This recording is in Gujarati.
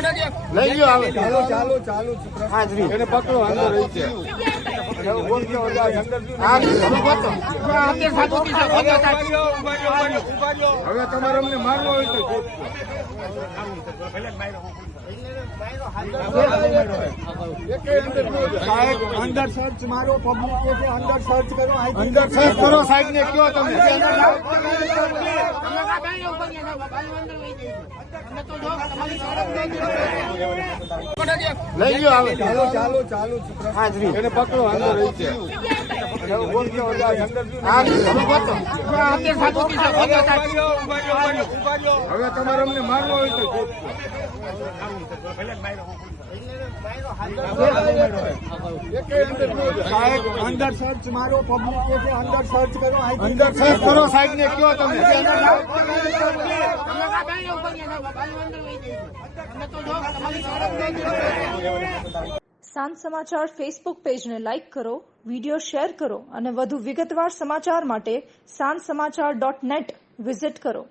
લઈ ગયો આવે ચાલો ચાલો ચાલો હાજરી એને પકડો અંદર રહી છે હવે તમારે અમને મારવો હોય તો સાહેબ અંદર સર્ચ મારો પબ્લિક કે છે અંદર સર્ચ કરો અંદર સર્ચ કરો સાહેબ ને કયો તમે લઈ ગયો આવે ચાલો ચાલો ચાલો હાજરી એને પકડો અંદર રહી છે હવે તમારે અમને મારવો હોય તો સાહેબ અંદર સર્ચ મારો પબ્લિક કે છે અંદર સર્ચ કરો અંદર સર્ચ કરો સાહેબ ને કયો તમે સાંજ સમાચાર ફેસબુક પેજને લાઇક કરો, વિડીયો શેર કરો અને વધુ વિગતવાર સમાચાર માટે sanssamachar.net વિઝિટ કરો.